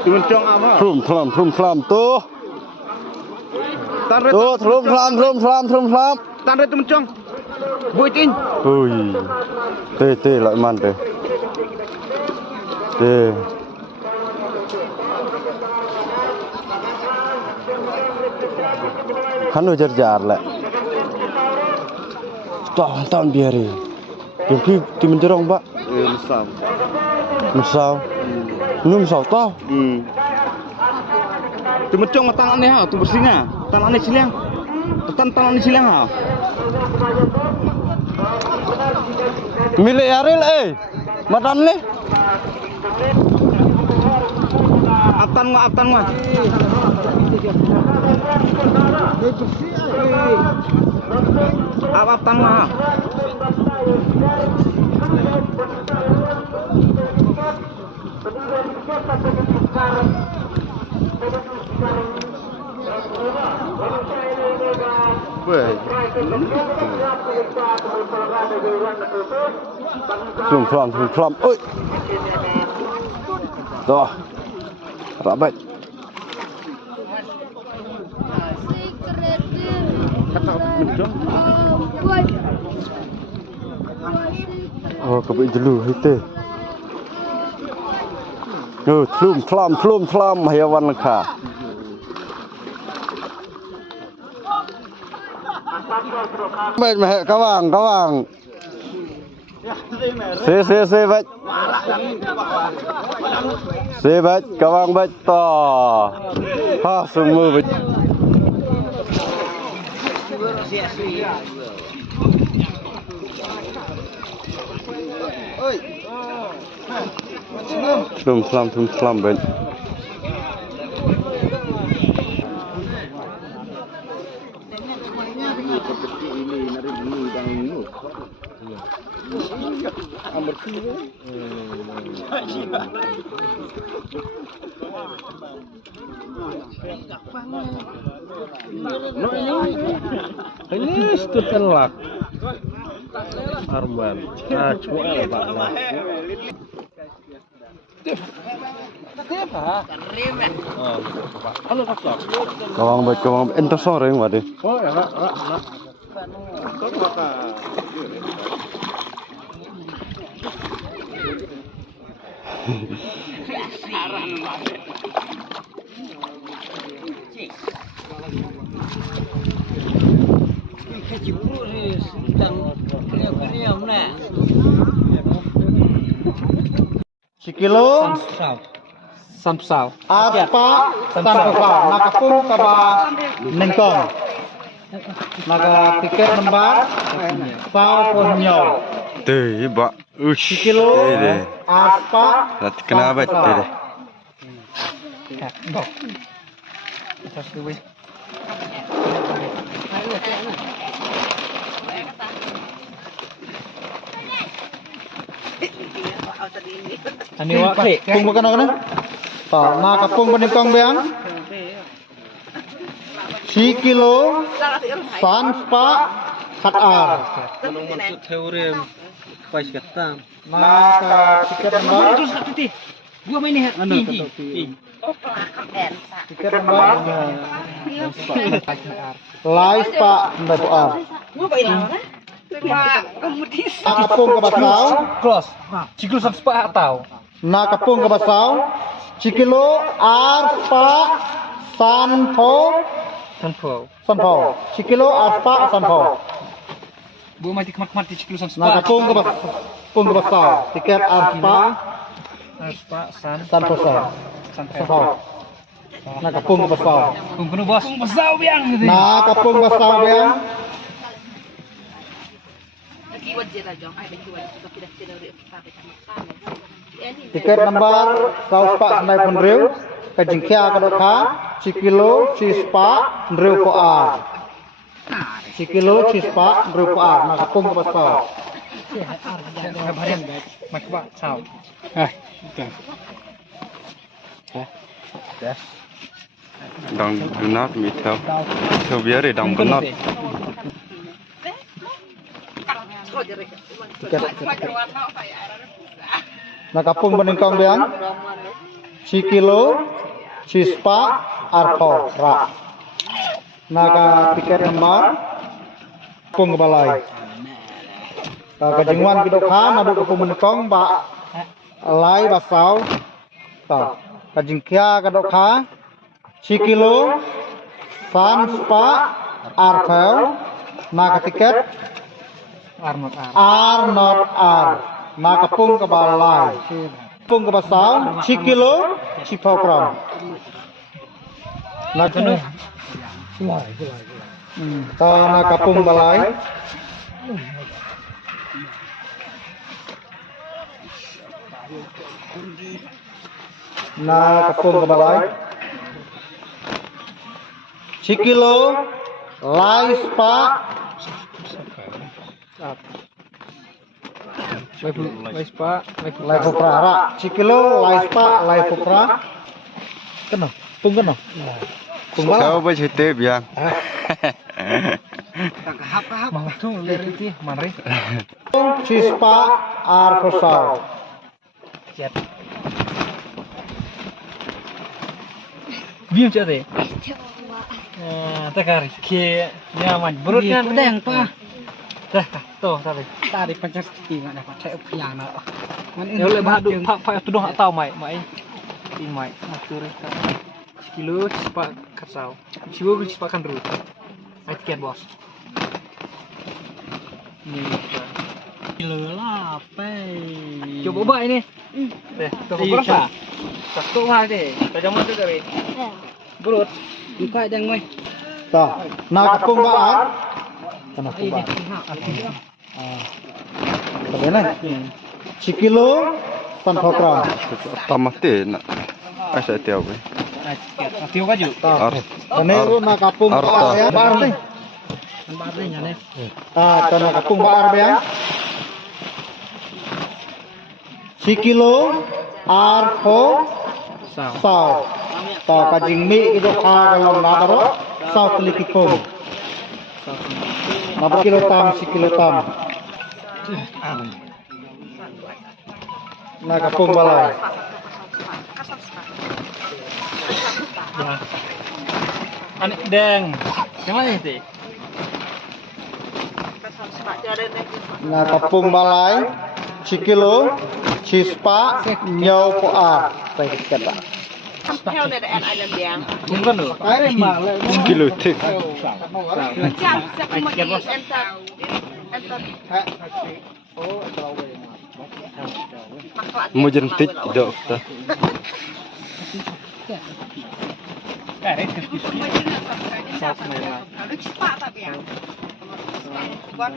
Tuncong apa? Thrum tuh. Tuh thrum. Tan re tuncong. Buitin. Ui. Tê lại màn tê. Tê. Hắn udah jar lại. Tahun biari. Yang khi tim jerong pak. Misal. Misal tau. Tuncong tangan ni ha, tu bersihnya. Tangan ni silang. Tangan ni silang ha. Milik Aril matan nih. Aptan mah. Aptan mah. Thrum. Ôi. Rồi. Rabat. Oh, kebi jelu hite. Thrum hayawan kha. Baik meh kawang. Se baik. Se baik kawang baik to. Ha semua baik. Thrum baik. Ini setelak Arman. Cuel Pak. Halo Pak. Kawang baik enter sore ngade. Oh ya Pak. Sikilo Samsal. apa sampa nakapung kaba nengkong. Naga tiket lembar pau ponyo. Teh, Pak. Sikilo apa? Nanti kenapa teh? Ani wak kung bukan apa? Na kapung peningkong beang. Sikilo sanpa khatar. Teori pas kata. Maka tiket lembar Gua main ini. tiket lembar live Pak Mbak. Nakapung ke Basau, Close. Ciklu sampai atau. nakapung ke Basau, Cikilo Arpa Sanpo, Cikilo Arpa Sanpo. Gua mati kemati ciklu sampai. Nakapung ke Basau, tiket Arpa Sanpo. Nakapung ke Basau. Kumpul bos. Besau biang gitu. Nakapung Basau yang tiket lembar saus Pak Senai Penriu kejingkia kedokha Cikilo Cispa Ndriu Koar Cikilo Cispa Ndriu Koar nakapung ke Basau. Makba, ciao. Dong genot mi theo biar deh dong genot. Nakapung beningkong biang. Sikilo, sispa, arko, ra. Naga tiket nomor pung balai. Kajingwan kidokha nadu kapung beningkong ba lai basau. Tau. Kajingkia kadokha sikilo, san spa, arko, naga tiket not ar. Nakapung kebalai. Pung ke basau, sikilo, sipokram. Nakunu. Tanah kapung balai. Nah kapung ke balai. Sikilo, lai spa. Lai pupra ra. Sikilo, lai spa, lai pupra. Kena, pung kena. Pung balai. Theo với chơi tê biang. Mang tu lihat itu mana? Sispa, arposau. Chat. Biar chat deh. Takar ke nyaman. Berutnya pedang pa. Dah, tuh tadi. Tadi pancas tinggal dapat saya piang nak. Ya boleh bahadu pak tu dong tahu mai Ting mai matur sekilo cepat kasau. Siwo cepat kan dulu. Tiket bos. Ni. Kilo lah apa? Coba buat ini. Deh, tuh berapa? Satu lah deh. Tajam tu dari. Berut. Buka yang mai. Tah, nak kapung baar. Kena pung baar. Bagaimana? Sikilo, tanpokram. Tamat teh nak. Saya tahu. Tio kaju. Tah, kene nak kapung baar ya. Baar ni. Tempat ni nyane. Tanah kapung baar ya. Sikilo, arko, sau. Tah kajing mi itu kalau nak ro, sau telikipung. Berapa kilo tam, sikilo tam. Nah kapung balai. Anik deng. Yang mana itu? Nah kapung balai, sikilo, sispa, nyau poar. Baik kata. Theo này là anh làm dạng. Không có nữa. Kilo teh. Chăm sóc một cái em tập. Mau jentik dok ta. Nó chỉ phá ta bèn. Con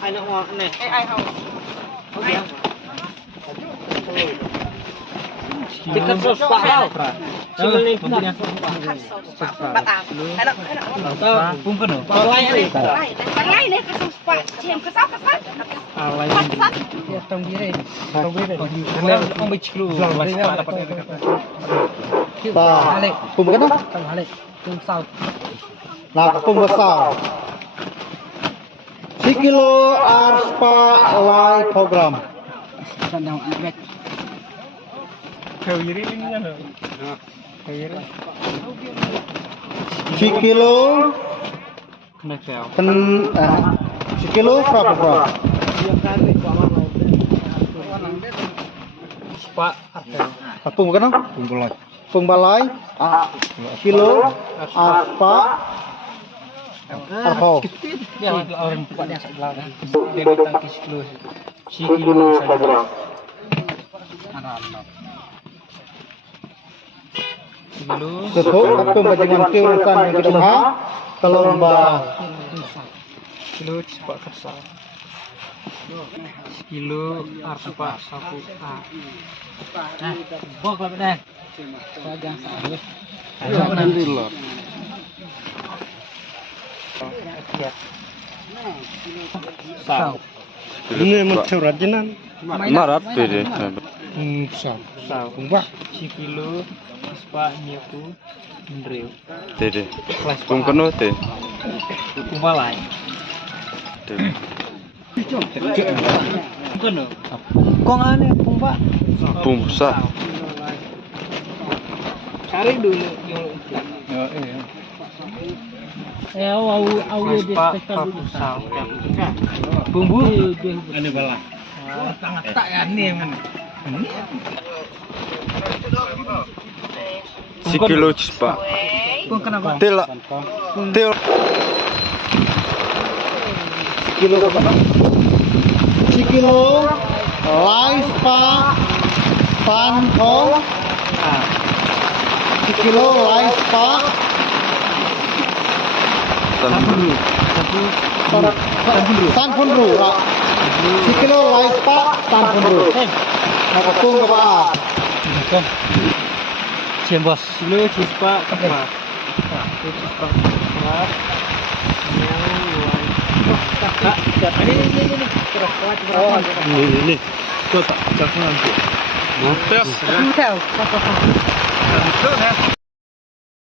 ai nó hoa này ai không Tiket sos pak tau. Cuma ni punya. batang ada Pungkan no. lain nih kesel pak cium kesal Alai. Ya tong dire. Kalau orang berciklu, masih dapat. Tah, pung kena? Tong balik. Tong sau. Nah kapung besar. Sikilo, arspa, lai program. Dan yang anak Kau iri ni kan? Kau iri. Sikilo, Kena kau. sikilo berapa? Pak Artel. Kapung kena? Pung balai. Kilo, arspa, arpo. Dia orang tempat yang sebelah kan. Dia datang ke Sikilo saja. Sikilo. Sesuatu kapung kajian urusan yang kita bahas. Kalau Sikilo cepat kesal. Sikilo arpa sapu a. Nah, bok lah dah. Sajang sah. Alhamdulillah. Sao. Ini macam rajinan. Marat deh. Besar. Sao. Kumbak. Cikilo, Cispa, Nyaku, Ndreu. Deh. Kelas Kung kano teh. Kumbalai. Kono. Kong aneh kumbak. Bumsa. Cari dulu yung Kelas Sao. Bumbu. Ini bala. Tak ya ni man. Sikilo cispa. Kung kenapa? Tela. Tel. Cikilo, Lais Pak, Pan Hong, Cikilo, Lais Pak, Tan Punru, Cikilo, Lais Pak, Tan Punru. Nak ketung ke Pak? Sian bos. Lu Cispa apa? Cispa. Keras. Ini. Kau tak nanti. Motel. Hotel.